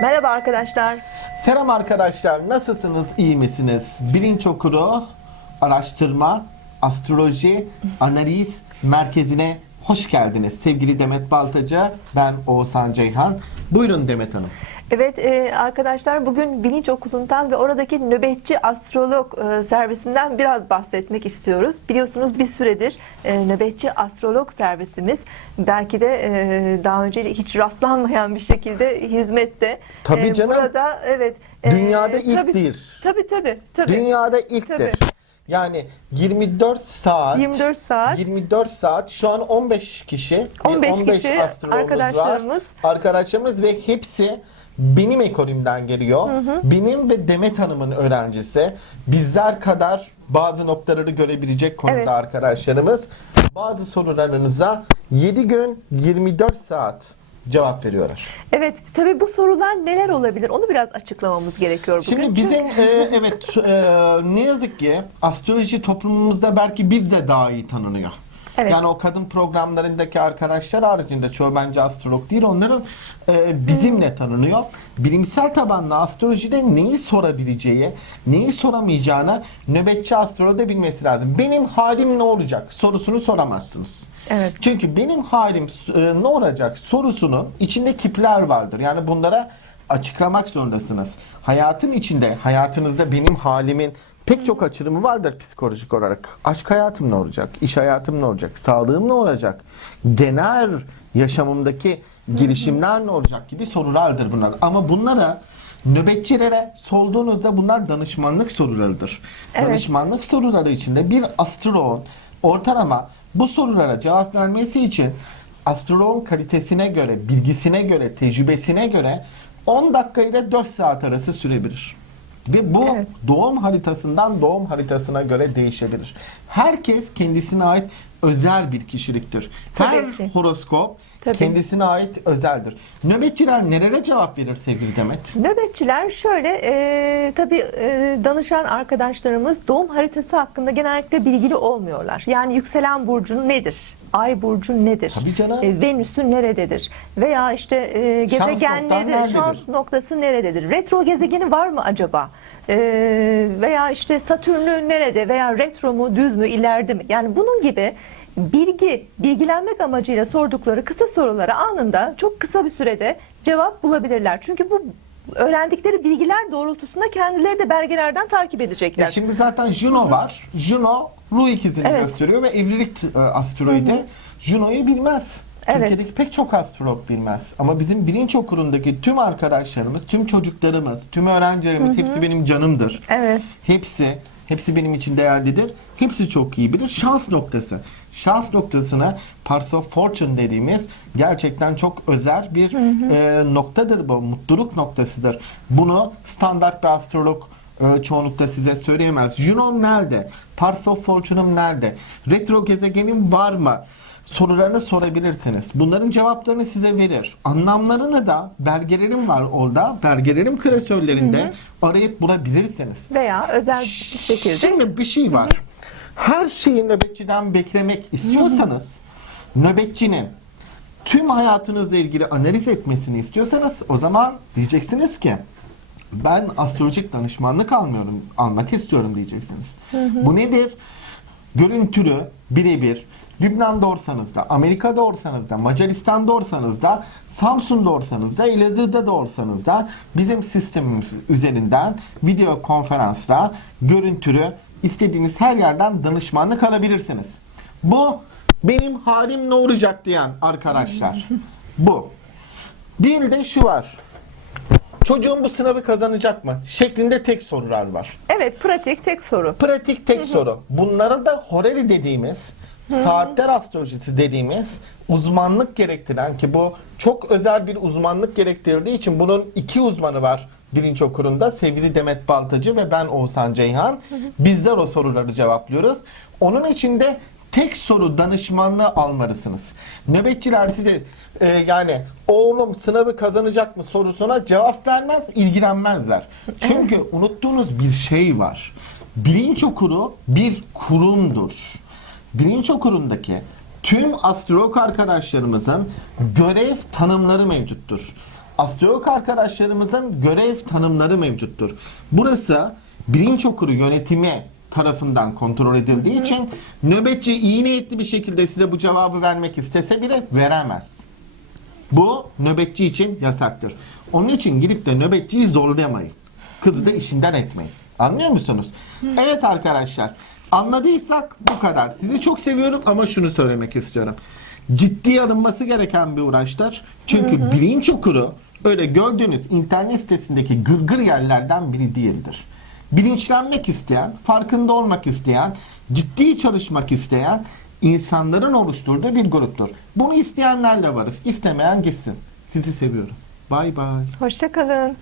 Merhaba arkadaşlar. Selam arkadaşlar, nasılsınız, iyi misiniz? Bilinç okuru, araştırma, astroloji, analiz merkezine hoş geldiniz. Sevgili Demet Baltacı, ben Oğuzhan Ceyhan. Buyurun Demet Hanım. Evet e, arkadaşlar bugün bilinç okulundan ve oradaki nöbetçi astrolog e, servisinden biraz bahsetmek istiyoruz. Biliyorsunuz bir süredir e, nöbetçi astrolog servisimiz belki de e, daha önce hiç rastlanmayan bir şekilde hizmette. Tabii E, canım. Burada evet. e, Dünyada ilktir. Tabii tabii. tabii. Dünyada ilktir. Tabii. Yani 24 saat 24 saat. 24 saat şu an 15 kişi ve 15 kişi arkadaşlarımız. var. Arkadaşlarımız ve hepsi benim ekolümden geliyor. Benim ve Demet Hanım'ın öğrencisi. Bizler kadar bazı noktaları görebilecek konuda Evet. arkadaşlarımız. Bazı sorularınıza 7 gün 24 saat cevap veriyorlar. Evet tabii bu sorular neler olabilir onu biraz açıklamamız gerekiyor bugün. Şimdi Çünkü- bizim e, evet e, ne yazık ki astroloji toplumumuzda belki biz de daha iyi tanınıyor. Evet. Yani o kadın programlarındaki arkadaşlar haricinde çoğu bence astrolog değil onların e, bizimle tanınıyor. Bilimsel tabanlı astrolojide neyi sorabileceği, neyi soramayacağını nöbetçi astroloda bilmesi lazım. Benim halim ne olacak sorusunu soramazsınız. Evet. Çünkü benim halim e, ne olacak sorusunun içinde kipler vardır. Yani bunlara açıklamak zorundasınız. Hayatın içinde, hayatınızda benim halimin pek çok açılımı vardır psikolojik olarak. Aşk hayatım ne olacak? İş hayatım ne olacak? Sağlığım ne olacak? Genel yaşamımdaki girişimler ne olacak gibi sorulardır bunlar. Ama bunlara nöbetçilere sorduğunuzda bunlar danışmanlık sorularıdır. Evet. Danışmanlık soruları içinde bir astroloğun ortalama bu sorulara cevap vermesi için astroloğun kalitesine göre, bilgisine göre, tecrübesine göre 10 dakika ile 4 saat arası sürebilir. Ve bu Evet. doğum haritasından doğum haritasına göre değişebilir. Herkes kendisine ait özel bir kişiliktir. Tabii Her ki. horoskop Tabii. kendisine ait özeldir. Nöbetçiler nelere cevap verir sevgili Demet? Nöbetçiler şöyle e, tabii e, danışan arkadaşlarımız doğum haritası hakkında genellikle bilgili olmuyorlar. Yani yükselen burcun nedir? Ay burcu nedir? Tabii canım. E, Venüs'ü nerededir? Veya işte e, Şans gezegenleri nerededir? şans noktası nerededir? Retro gezegeni var mı acaba? E, veya işte Satürn'ü nerede? Veya retro mu, düz mü, ileride mi? Yani bunun gibi bilgi, bilgilenmek amacıyla sordukları kısa sorulara anında çok kısa bir sürede cevap bulabilirler. Çünkü bu öğrendikleri bilgiler doğrultusunda kendileri de belgelerden takip edecekler. Ya şimdi zaten Juno var. Juno ruh ikizini Evet. gösteriyor ve evlilik e, asteroidi Juno'yu bilmez. Evet. Türkiye'deki pek çok astrolog bilmez. Ama bizim bilinç okulundaki tüm arkadaşlarımız, tüm çocuklarımız, tüm öğrencilerimiz hepsi benim canımdır. Evet. Hepsi, hepsi benim için değerlidir. Hepsi çok iyi bilir. Şans noktası. Şans noktasına Parts of Fortune dediğimiz gerçekten çok özel bir e, noktadır bu. Mutluluk noktasıdır. Bunu standart bir astrolog e, çoğunlukla size söyleyemez. Juno'm nerede? Parts of Fortune'um nerede? Retro gezegenim var mı? Sorularını sorabilirsiniz. Bunların cevaplarını size verir. Anlamlarını da belgelerim var orada. Belgelerim klasörlerinde arayıp bulabilirsiniz. Veya özel bir şekilde Şimdi bir şey var. Her şeyi nöbetçiden beklemek istiyorsanız nöbetçinin tüm hayatınızla ilgili analiz etmesini istiyorsanız o zaman diyeceksiniz ki ben astrolojik danışmanlık almıyorum, almak istiyorum diyeceksiniz. Bu nedir? Görüntülü, birebir, Lübnan'da olsanız da, Amerika'da olsanız da, Macaristan'da olsanız da, Samsun'da olsanız da, Elazığ'da da olsanız da bizim sistemimiz üzerinden video konferansla, görüntülü, istediğiniz her yerden danışmanlık alabilirsiniz. Bu benim halim ne olacak diyen arkadaşlar. Bu. Bir de şu var. Çocuğum bu sınavı kazanacak mı? Şeklinde tek sorular var. evet pratik tek soru. Pratik tek soru. Bunlara da horary dediğimiz, saatler astrolojisi dediğimiz uzmanlık gerektiren ki bu çok özel bir uzmanlık gerektirdiği için bunun iki uzmanı var bilinç okurunda. Sevgili Demet Baltacı ve ben Oğuzhan Ceyhan. Bizler o soruları cevaplıyoruz. Onun için de tek soru danışmanlığı almalısınız. Nöbetçiler size e, yani oğlum sınavı kazanacak mı sorusuna cevap vermez, ilgilenmezler. Çünkü unuttuğunuz bir şey var. Bilinç okuru bir kurumdur. Bilinç okurundaki tüm astrolog arkadaşlarımızın görev tanımları mevcuttur. astrolog arkadaşlarımızın görev tanımları mevcuttur. Burası bilinç okuru yönetimi tarafından kontrol edildiği için nöbetçi iyi niyetli bir şekilde size bu cevabı vermek istese bile veremez. Bu nöbetçi için yasaktır. Onun için gidip de nöbetçiyi zorlamayın. Kızı da işinden etmeyin. Anlıyor musunuz? Evet arkadaşlar. Anladıysak bu kadar. Sizi çok seviyorum ama şunu söylemek istiyorum. Ciddi alınması gereken bir uğraştır. Çünkü bilinç okuru öyle gördüğünüz internet sitesindeki gırgır yerlerden biri değildir. Bilinçlenmek isteyen, farkında olmak isteyen, ciddi çalışmak isteyen insanların oluşturduğu bir gruptur. Bunu isteyenlerle varız. İstemeyen gitsin. Sizi seviyorum. Bay bay. Hoşçakalın.